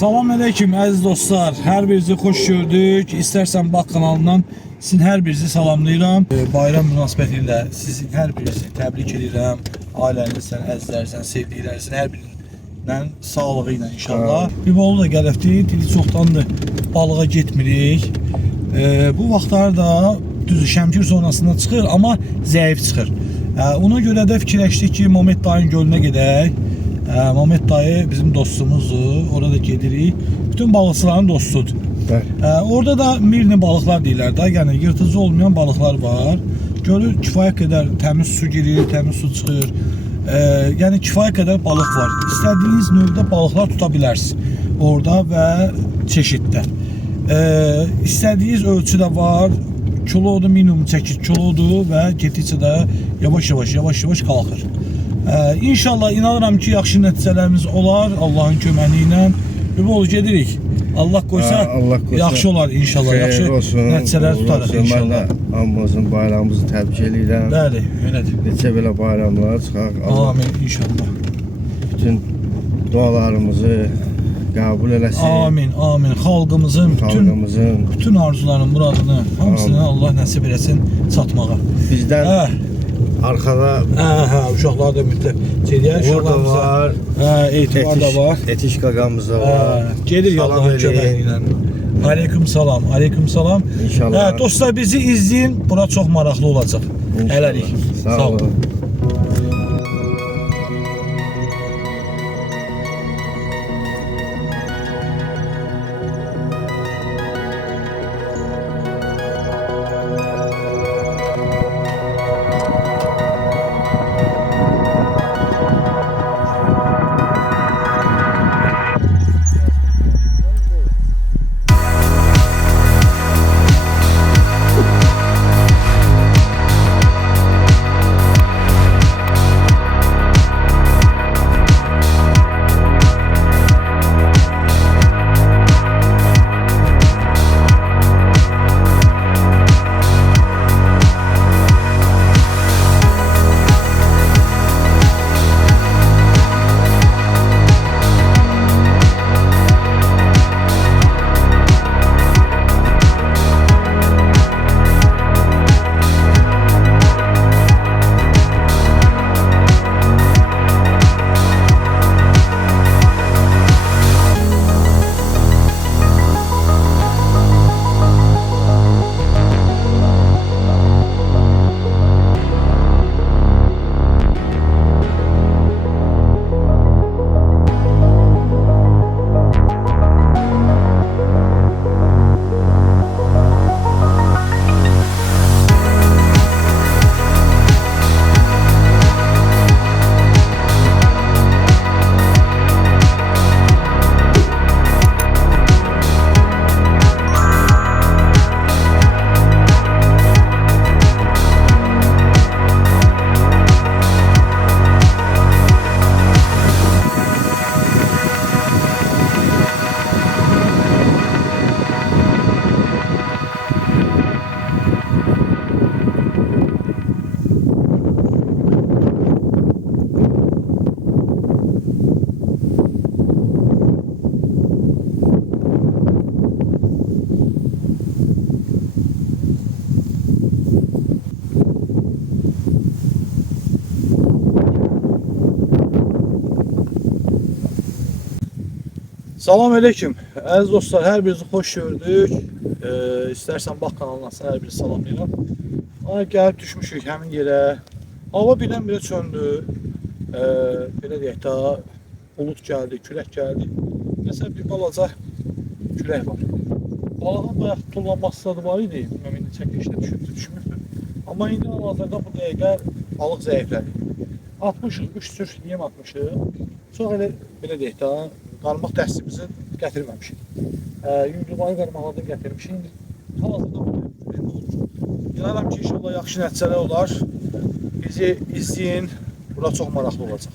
Salam aleyküm əziz dostlar. Hər birinizi xoş gördük. İstərsən bax kanalından sizin hər birinizi salamlayıram. Bayram münasibəti ilə sizin hər birinizi təbrik edirəm. Ailənizdən, əzizlərinizdən, sevdiklərinizin hər birinin sağlığı ilə inşallah. Bir bolu da gəlibdi. Dili çoxdandır balığa getmirik. Bu vaxtlar da düz Şəmkir zonasında çıxır, amma zəif çıxır. Ona görə də fikirləşdik ki, Momet dayın gölünə gedək. Momet dayı bizim dostumuzdur. Orada gedirik. Bütün balıqçıların dostudur. Orada da mirni balıqlar deyirlər də. Yəni yırtıcı olmayan balıqlar var. Gölü kifayət qədər təmiz su girir, təmiz su çıxır. Yəni kifayət qədər balıq var. İstədiyiniz növdə balıqlar tuta bilərsiniz. Orada və çeşiddə. İstədiyiniz ölçü də var. Kilodur, minimum 8 kilodur və getdikcə də yavaş-yavaş qalxır. İnşallah inanıram ki, yaxşı nəticələrimiz olar Allahın köməyi ilə. Ümid gedirik. Allah qoysa yaxşı olar inşallah. Yaxşı nəticələr tutarıq inşallah. Hamımızın bayramımızı təbrik edirəm. Bəli, elədir. Neçə belə bayramlar çıxaq. Amin inşallah. Bütün dualarımızı qəbul eləsin. Amin, amin. Xalqımızın bütün arzularını, muradını hamısını Allah nəsib eləsin çatmağa. Bizdən arkada uşaqlar da mütləq gedək. Orada var. Etibar da var. Etiş qaqamız da var. Gedir Allahın köməyi ilə. Aleyküm salam, aleyküm salam. İnşallah. Dostlar bizi izləyin. Bura çox maraqlı olacaq. Hələlik. Sağ olun. Salam aleyküm. Əziz dostlar, hər birinizi xoş gördük. İstərsən bax kanalından hər birinizi salamlayıram. Gəlib düşmüşük həmin yerə. Hava birdən-birə çöndü. Belə deyək də, bulut gəldi, külək gəldi. Məsələn, bir balaca külək var. Balığın bayaq tullanması da var idi. Bilməm, indi çəkilişdə düşmüşdü. Amma indi hal-hazırda bu dəqiqə balıq zəiflədi. Atmışıq, 3 cür yem atmışıq. Çox elə, belə deyək də, qarmaq dəstimizi gətirməmişik. Yüngülbayı qarmaqlardan gətirmişik. İndi hal-hazırda bu dəqiqə olur. İnanıram ki, inşallah yaxşı nəticələr olar. Bizi izləyin. Bura çox maraqlı olacaq.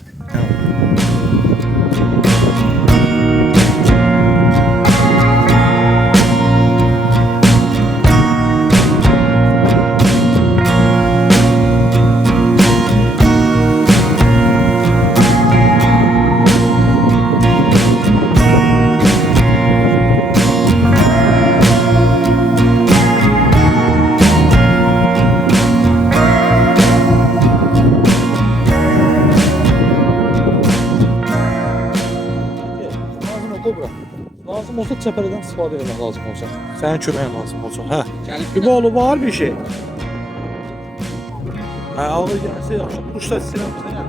olsa çəpərədən istifadə etmək lazım olacaq. Sənin köməyin lazım olacaq. Hə. İboğlu var bir şey. Hə, ağır gəlsə yaxşı. Quşlar istəyirəm sənə.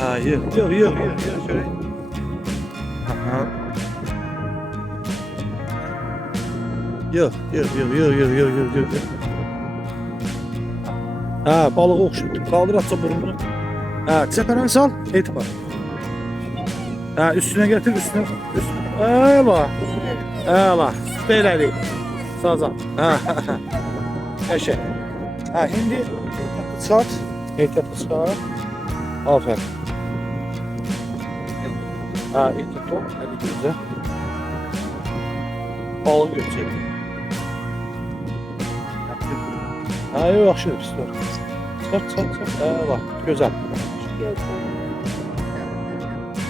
Hə, yığ. Şöyle. Hə. Yığ. Hə, balığı oxşur. Qaldır atsa burnunu. Hə, çəpərəni sal. Etibar. Hə, üstünə gətir, üstünə. Əla. Belədir. Sazan. Hə. Qəşəng. Hə, indi çıxart. Ehtiyatlı çıxart. Aferin. Hə, ehtiyatlı ol. Hadi gözlə. Balığı götürəcək. Hə, yaxşıdır, pis var. Çıxart. Əla, gözəl.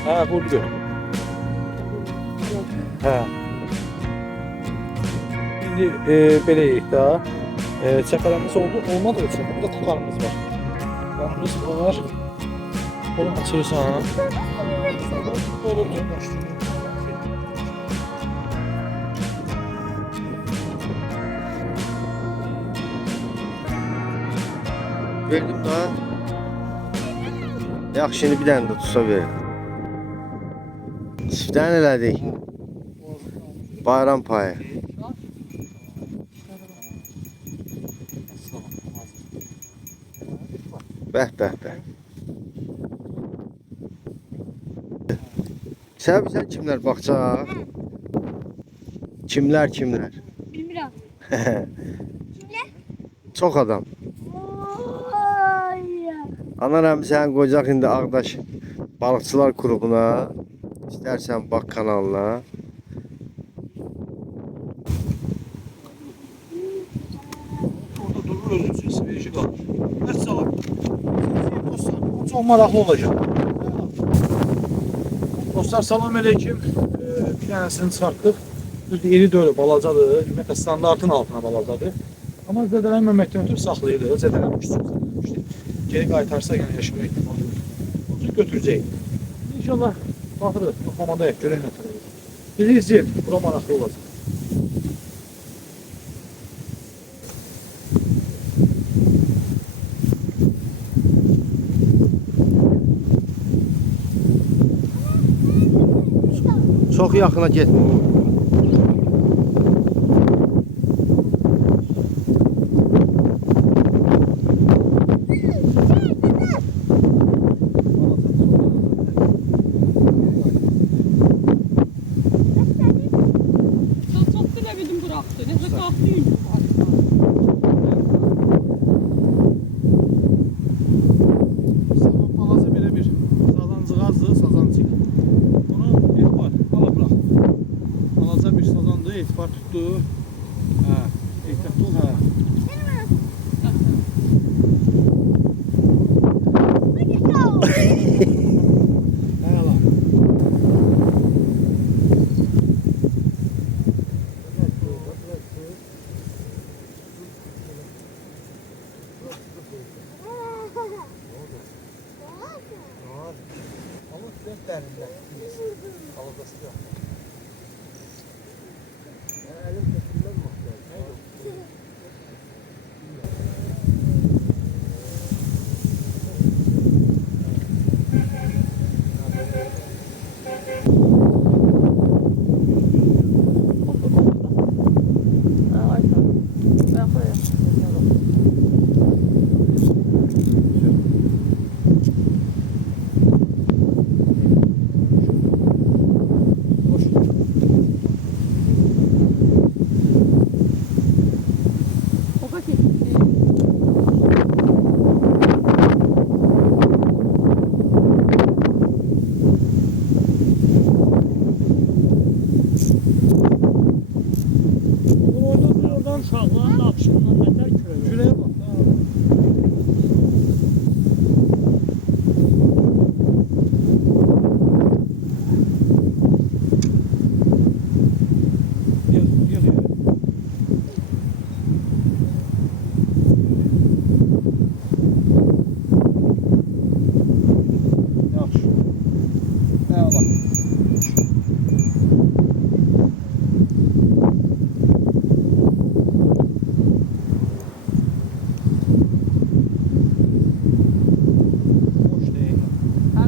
Hə, vurdu gör. Hə. İndi belə yiyik də. Çəpərəmiz oldu. Olmadığı üçün burada kukarımız var. Kukarımız var. Onu açırsan. Olur. Verdim daha. Yaxşı, şimdi bir dənə də tutsa verin. Çiftdən elədik. Bayram payı. Bəh. Sən kimlər baxacaq? Kimlər? Bilmirəm. Çox adam. Anaram sən qoyacaq indi Ağdaş Balıqçılar Klubuna. İstərsən bax kanalına. Orada durur, özün üçün sveci qalır. Vəssalam. Dostlar, çox maraqlı olacaq. Dostlar, salam aleyküm. Bir dənəsini çıxartdıq. İri deyil, balacadır. Ümumiyyətlə, standartın altına balacadır. Amma zədələnməməkdən ötürü saxlayırıq. Zədələnmişdir. Geri qaytarsa yenə yaşama ehtimalı yoxdur. Onu götürəcək. İnşallah baxırıq, yoxlamadayıq, görək nə tərəf. Bizi izləyin, bura maraqlı olacaq. Çox yaxına getmə. Çok bilemedim bıraktı. Ne kadar kalktıyım. Balaca belə bir sazancığazdır, sazancıq. Onu etibar, ala bırax. Balaca bir sazandır, etibar tutdu. Hə, ehtiyatlı ol, hə. Əla. Balık dört dərində. Balıqdası yox. Əlim köpürlər mi? Boş değil.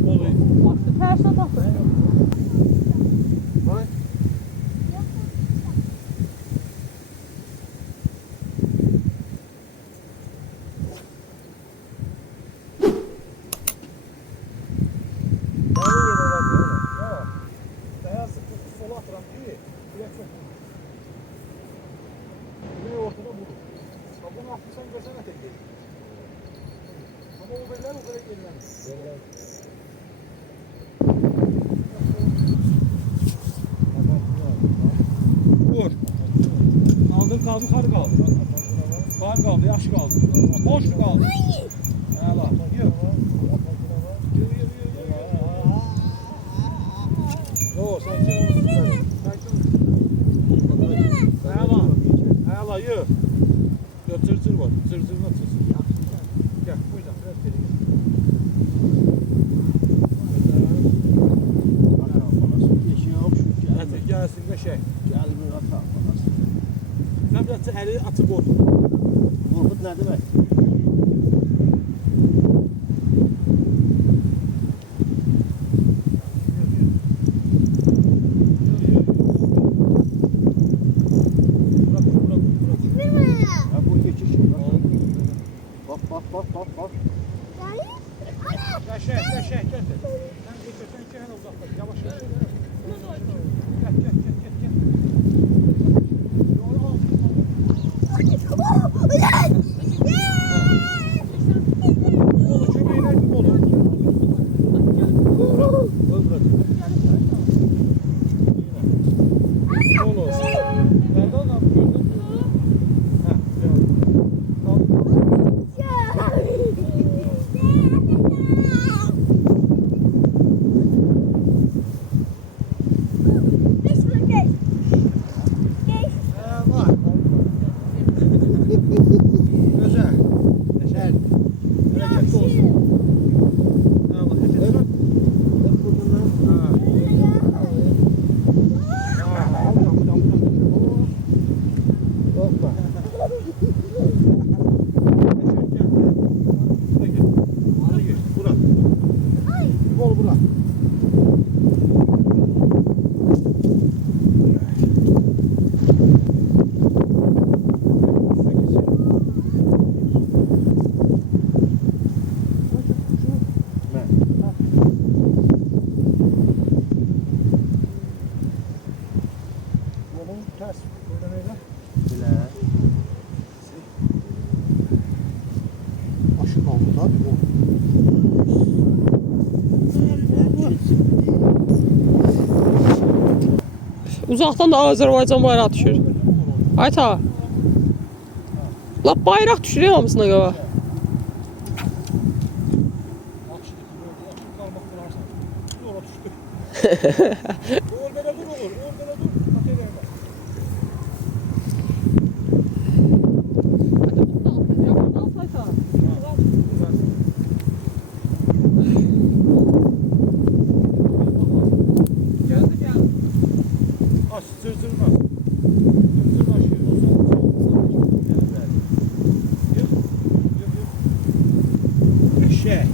Oluyor. Baktı terse takıldı. Vay. Beyaz sola atıram değil. Direkt çok. Buraya ortada bulur. Bunu atırsan gözene tek değil. Ama o beller o kadar gelmez. Vur. Kaldır kaldı yukarı kaldı. Yukarı kaldı, yaş kaldı. Boş kaldı. Hala. Yok. Yo, sen Hala. Hala yok. Yok, cırcır var. Cırcırına çırsın. Gel, buradan biraz geri gel. Hadi gelsin ve şey. Sen biraz eli atıp vur. Vurgut ne demek? Ha bu geçiş yok. Bak. Şey. Sen geçersen iki yana uzaklaş. Yavaş. Gel. Kolu çömeğine kolu. Kolu. Nerede adam gördün? Ha, var. Güzel. Güzel. Bereketli olsun. Ha, bak, evet. Ters. Böyle neyle? Aşı kaldı tabii bu. Uzaktan da Azərbaycan bayrağı düşür. Ayta. Lap bayraq düşür ya hamısına qaba. Kalmak kırarsan. Yola düştü. Orada dur olur. Orada dur. Ateş eder. Aç zırtırma. Zırtırma aşıyor. O zaman Yürü. Eşeğe.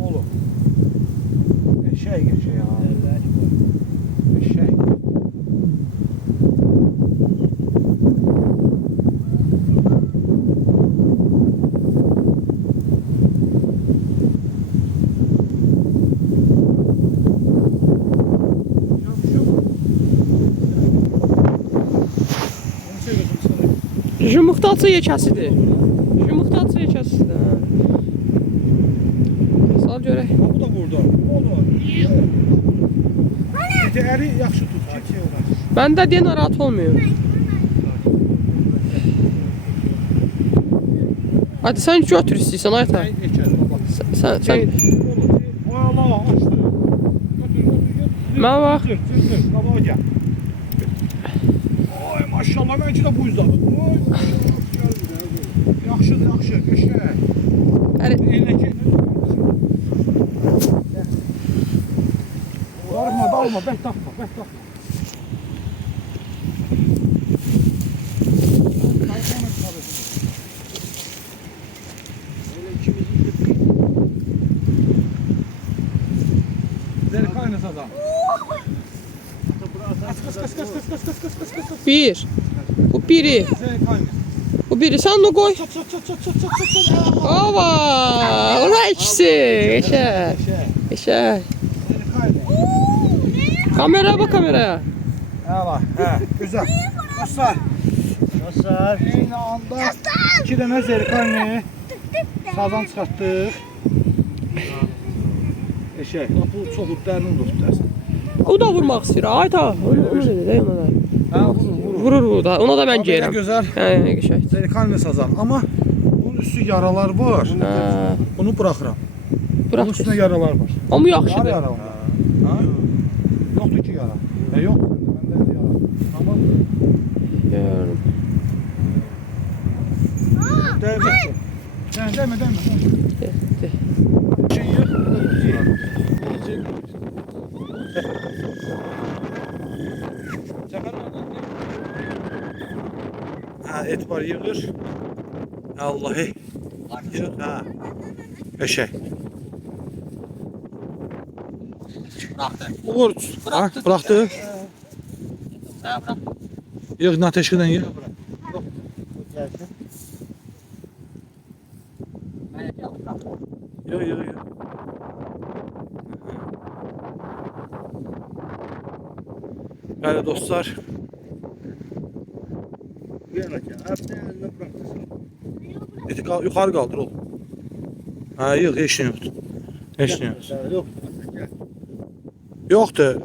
Oğlum. Eşeğe geçe ya. Eşeğe. Jumurtaçı yekəsidir. Jumurtaçı yekəsidir. Sal görək. Bu da burada. Oldu. Eri yaxşı tut. Kimseye uğraş. Məndə deyə narahat olmuyor. Hadi sen götür istəyirsən Ayta. Sen. Allah açtı. Götür. Mən bax. Sür. Qabağa gel. Oy maşallah bence de bu yüzden. Oy. Yaxşı. Eşeğe. Elindeki. Dalma. Bek takma. Zerikalni sazan. Bir. Bu biri. Zerikalni. Bu biri. Sen onu koy. Çat çat çat çat çat çat çat. Ova. Ora ikisi. Eşek. Eşek. Zerikalni. Kameraya bak kameraya. Ha, güzel. Dostlar. Eyni anda 2 dənə zerikalni sazan çıxartdıq. Eşək, bu çox dərin olub dersən. O da vurmaq istəyir. Ay ta. Onu dedi, ona da. Ha, vurur. Vurur bu da. Ona da mən geyirəm. Gözəl. Hə, qəşəng. Zerikalni sazan. Amma bunun üstü yaralar var. Hə. Bunu buraxıram. Bırak Bunun üstünə kes. yaralar var. Amma Var yaxşıdır. yara onda. Ha? Yoxdur ki yara. Yox. Məndə yara. Amma Görürüm. dəymə. Dəymə. Getdi. Şey yox. Ha, et var yığır. Allahi. Yığır, ha. Eşek. Bıraktı. Uğur. Ha, bıraktı. Ha, bırak. Yığ, ateşkiden yığ. Ben yapacağım, bırak. Yığ. Bəli dostlar. Eti yukarı kaldır oğlum. Ha yok, heç nə yoxdur. Heç nə yoxdur. Yoxdur.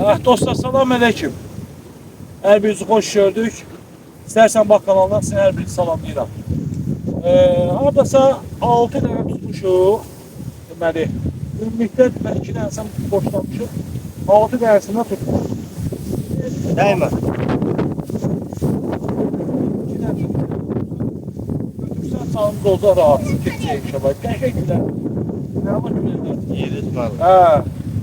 Evet dostlar, salam aleyküm. Hər birinizi xoş gördük. İstərsən bax kanaldan sizin hər birinizi salamlayıram. Haradasa 6 dənə tutmuşuq. Deməli, ümumilikdə 2 dənəsən boşlamışıq. 6 dənəsində tutmuşuq. Değme. Götürsən sağımız olsa rahatsız keçəcək inşallah. Qəşəng gülər. Məlumat gülərlər. Yeriz mal.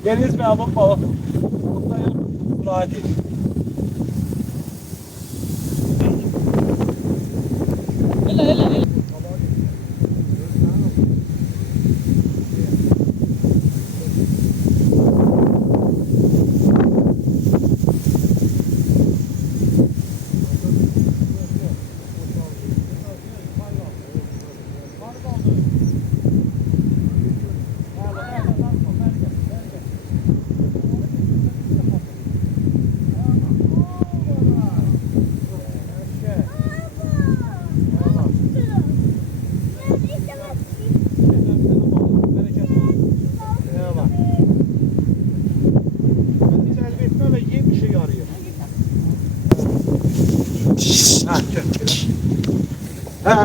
Deniz məlumat balık. Buradayım. Rahat edin. Elə.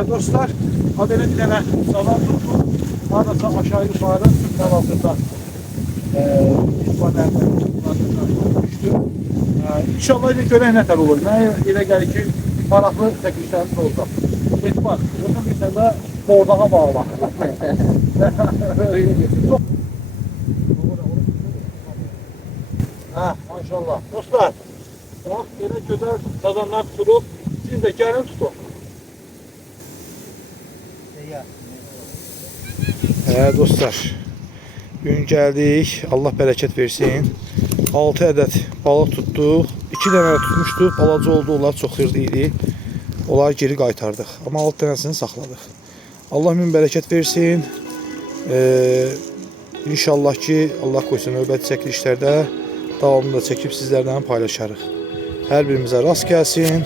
Dostlar, haberi bir tane salam tuttu. Adasa aşağı yukarı sütler altında. Düştü. İnşallah ilk öyle neler olur. Ne ile gelir ki taraflı çekişlerimiz olacak. Et var. Yoksa bir tane de bordağa bağlı. Maşallah. Dostlar, bak yine güzel sazanlar tutulup siz de gelin tutun. Dostlar, gün geldik. Allah bərəkət versin. 6 ədəd balıq tutduq. 2 dənə tutmuşduq. Balaca oldu, onlar çox xırdı idi. Onları geri qaytardıq. Amma 6 dənəsini saxladıq. Allah min bərəkət versin. İnşallah ki, Allah qoysun növbəti çəkilişlərdə davamında çəkib sizlərlə paylaşarıq. Hər birimizə rast gəlsin.